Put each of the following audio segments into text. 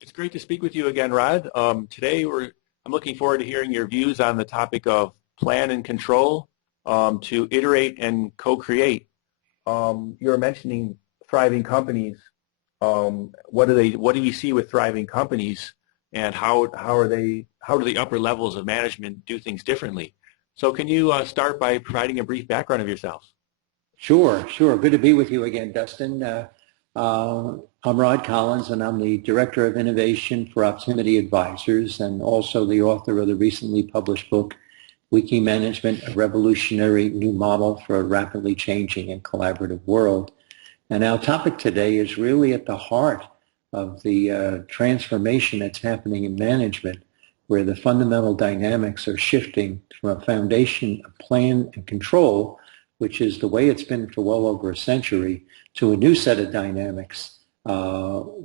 It's great to speak with you again, Rod. Today I'm looking forward to hearing your views on the topic of plan and control to iterate and co-create. You were mentioning thriving companies. What do you see with thriving companies, and how do the upper levels of management do things differently? So can you start by providing a brief background of yourself? Sure. Good to be with you again, Dustin. I'm Rod Collins, and I'm the Director of Innovation for Optimity Advisors, and also the author of the recently published book, Wiki Management, a revolutionary new model for a rapidly changing and collaborative world. And our topic today is really at the heart of the transformation that's happening in management, where the fundamental dynamics are shifting from a foundation of plan and control, which is the way it's been for well over a century, to a new set of dynamics,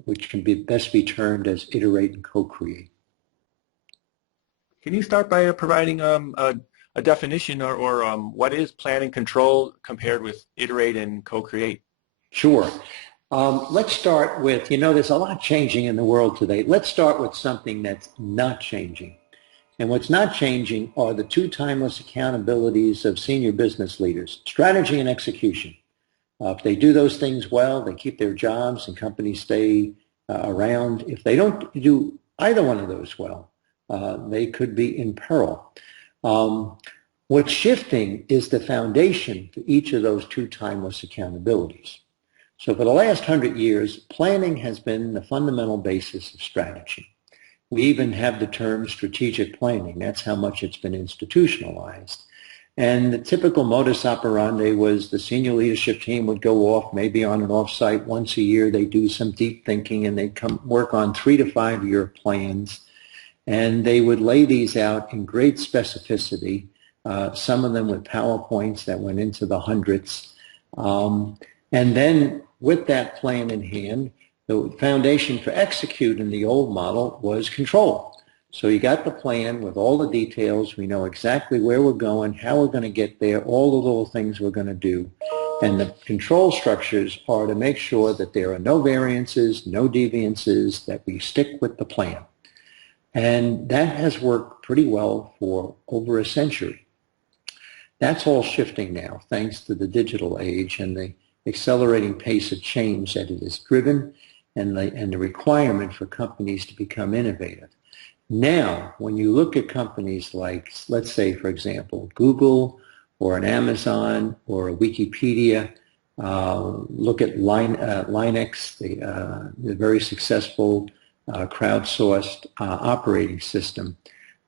which can best be termed as iterate and co-create. Can you start by providing a definition or what is plan and control compared with iterate and co-create? Sure. Let's start with, there's a lot changing in the world today. Let's start with something that's not changing. And what's not changing are the two timeless accountabilities of senior business leaders, strategy and execution. If they do those things well, they keep their jobs and companies stay around. If they don't do either one of those well, they could be in peril. What's shifting is the foundation for each of those two timeless accountabilities. So for the last 100 years, planning has been the fundamental basis of strategy. We even have the term strategic planning. That's how much it's been institutionalized. And the typical modus operandi was the senior leadership team would go off, maybe on an offsite once a year. They do some deep thinking, and they come work on 3 to 5 year plans. And they would lay these out in great specificity, some of them with PowerPoints that went into the hundreds. And then with that plan in hand, the foundation for execute in the old model was control. So you got the plan with all the details. We know exactly where we're going, how we're going to get there, all the little things we're going to do. And the control structures are to make sure that there are no variances, no deviances, that we stick with the plan. And that has worked pretty well for over a century. That's all shifting now, thanks to the digital age and the accelerating pace of change that it has driven, and the requirement for companies to become innovative. Now, when you look at companies like, let's say, for example, Google or an Amazon or a Wikipedia, look at Linux, the very successful crowdsourced operating system.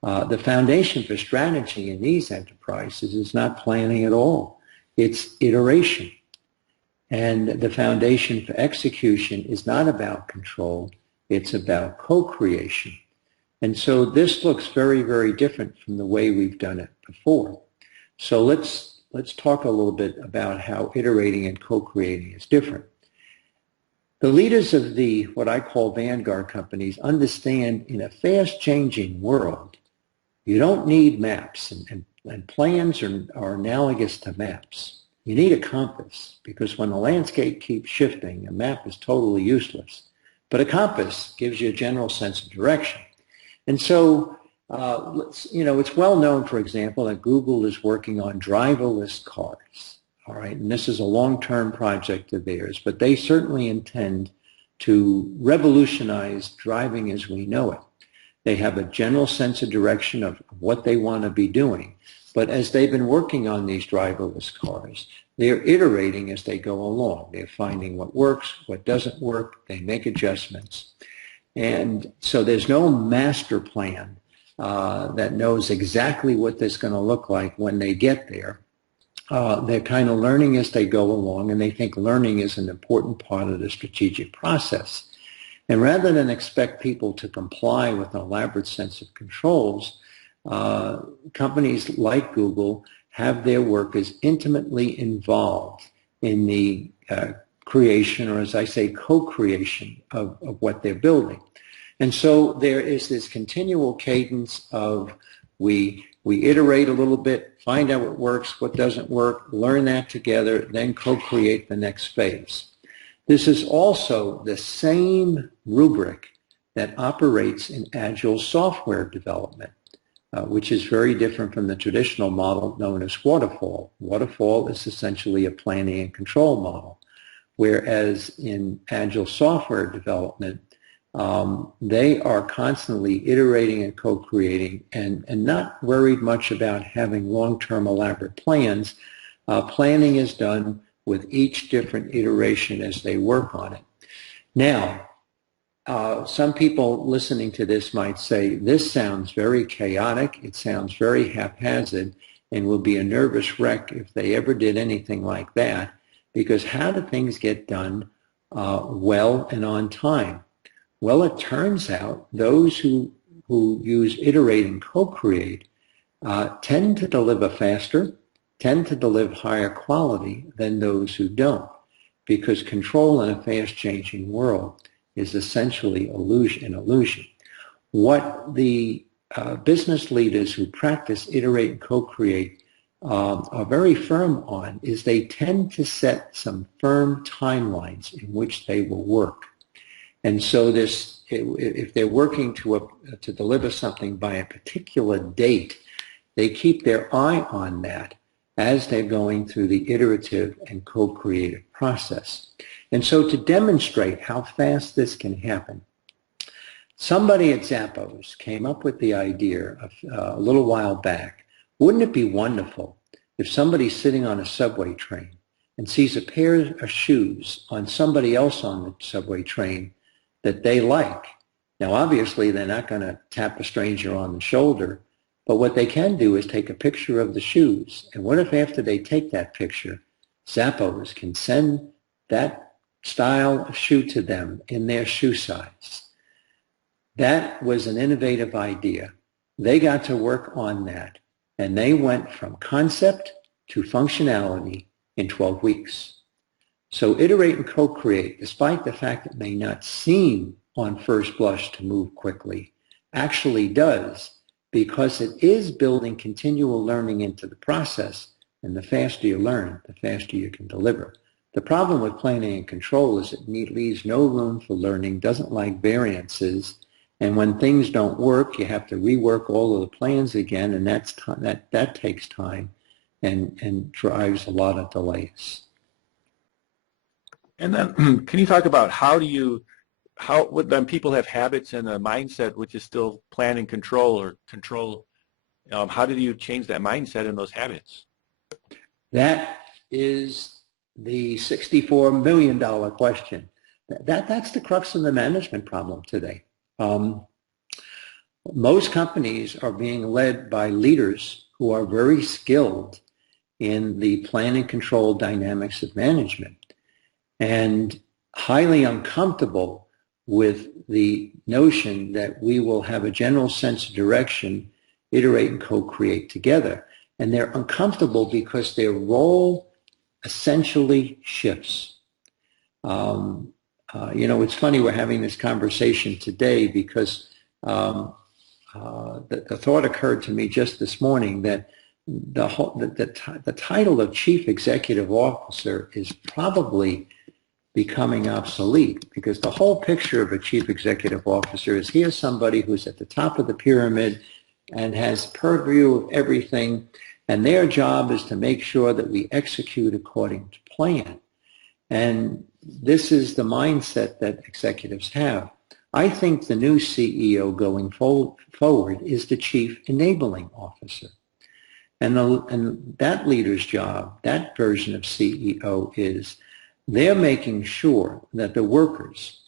The foundation for strategy in these enterprises is not planning at all. It's iteration. And the foundation for execution is not about control, it's about co-creation. And so this looks very, very different from the way we've done it before. So let's talk a little bit about how iterating and co-creating is different. The leaders of the, what I call vanguard companies, understand in a fast-changing world, you don't need maps, and plans are analogous to maps. You need a compass, because when the landscape keeps shifting, a map is totally useless. But a compass gives you a general sense of direction. And so, it's well known, for example, that Google is working on driverless cars. All right, and this is a long-term project of theirs, but they certainly intend to revolutionize driving as we know it. They have a general sense of direction of what they want to be doing. But as they've been working on these driverless cars, they're iterating as they go along. They're finding what works, what doesn't work. They make adjustments. And so there's no master plan that knows exactly what this is going to look like when they get there. They're kind of learning as they go along, and they think learning is an important part of the strategic process. And rather than expect people to comply with an elaborate sense of controls, companies like Google have their workers intimately involved in the creation, or as I say, co-creation of what they're building. And so there is this continual cadence of we iterate a little bit, find out what works, what doesn't work, learn that together, then co-create the next phase. This is also the same rubric that operates in agile software development, which is very different from the traditional model known as waterfall. Waterfall is essentially a planning and control model, whereas in agile software development, they are constantly iterating and co-creating and not worried much about having long-term elaborate plans. Planning is done with each different iteration as they work on it. Now, some people listening to this might say, this sounds very chaotic, it sounds very haphazard, and will be a nervous wreck if they ever did anything like that, because how do things get done well and on time? Well, it turns out those who use iterate and co-create tend to deliver faster, tend to deliver higher quality than those who don't, because control in a fast-changing world is essentially an illusion. What the business leaders who practice iterate and co-create are very firm on is they tend to set some firm timelines in which they will work. And so if they're working to deliver something by a particular date, they keep their eye on that as they're going through the iterative and co-creative process. And so to demonstrate how fast this can happen, somebody at Zappos came up with the idea a little while back, wouldn't it be wonderful if somebody's sitting on a subway train and sees a pair of shoes on somebody else on the subway train that they like? Now, obviously, they're not going to tap a stranger on the shoulder, but what they can do is take a picture of the shoes. And what if after they take that picture, Zappos can send that style of shoe to them in their shoe size? That was an innovative idea. They got to work on that, and they went from concept to functionality in 12 weeks. So iterate and co-create, despite the fact it may not seem on first blush to move quickly, actually does, because it is building continual learning into the process, and the faster you learn, the faster you can deliver. The problem with planning and control is it leaves no room for learning, doesn't like variances, and when things don't work, you have to rework all of the plans again, and that takes time and drives a lot of delays. And then can you talk about when people have habits and a mindset which is still plan and control or control, how do you change that mindset and those habits? That is the $64 million question. That's the crux of the management problem today. Most companies are being led by leaders who are very skilled in the plan and control dynamics of management and highly uncomfortable with the notion that we will have a general sense of direction, iterate and co-create together. And they're uncomfortable because their role essentially shifts. It's funny we're having this conversation today because the thought occurred to me just this morning that the title of Chief Executive Officer is probably becoming obsolete, because the whole picture of a Chief Executive Officer is here's somebody who's at the top of the pyramid and has purview of everything, and their job is to make sure that we execute according to plan. And this is the mindset that executives have. I think the new CEO going forward is the Chief Enabling Officer. And that leader's job, that version of CEO, is they're making sure that the workers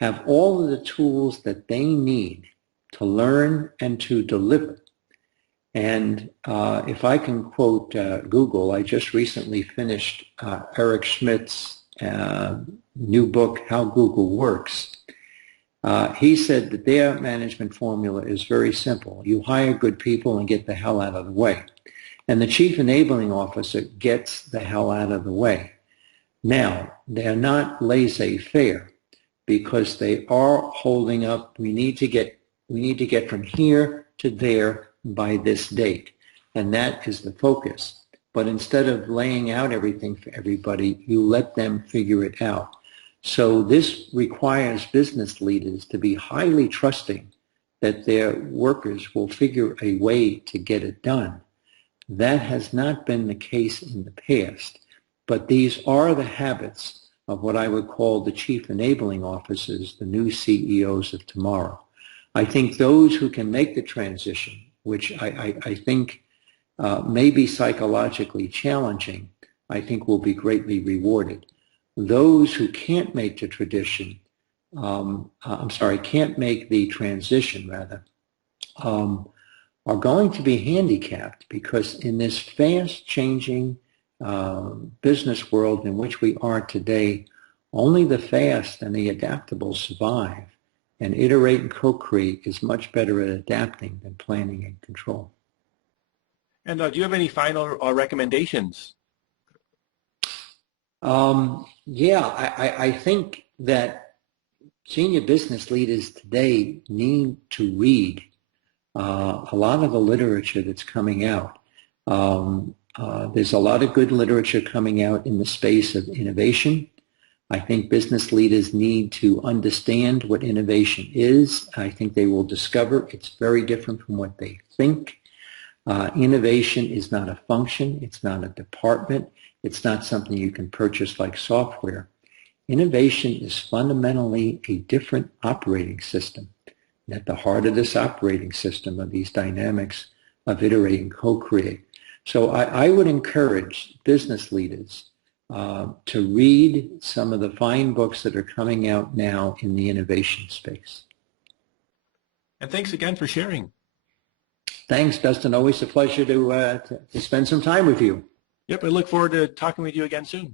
have all of the tools that they need to learn and to deliver. And if I can quote Google, I just recently finished Eric Schmidt's new book, How Google Works. He said that their management formula is very simple. You hire good people and get the hell out of the way. And the Chief Enabling Officer gets the hell out of the way. Now, they're not laissez-faire because they are holding up, we need to get from here to there by this date. And that is the focus. But instead of laying out everything for everybody, you let them figure it out. So this requires business leaders to be highly trusting that their workers will figure a way to get it done. That has not been the case in the past, but these are the habits of what I would call the chief enabling officers, the new CEOs of tomorrow. I think those who can make the transition, which I think may be psychologically challenging, I think will be greatly rewarded. Those who can't make the can't make the transition rather, are going to be handicapped because in this fast changing business world in which we are today, only the fast and the adaptable survive. And iterate and co-create is much better at adapting than planning and control. And do you have any final recommendations? I think that senior business leaders today need to read a lot of the literature that's coming out. There's a lot of good literature coming out in the space of innovation. I think business leaders need to understand what innovation is. I think they will discover it's very different from what they think. Innovation is not a function. It's not a department. It's not something you can purchase like software. Innovation is fundamentally a different operating system. And at the heart of this operating system are these dynamics of iterate and co-create. So I would encourage business leaders to read some of the fine books that are coming out now in the innovation space. And thanks again for sharing. Thanks, Dustin. Always a pleasure to spend some time with you. Yep, I look forward to talking with you again soon.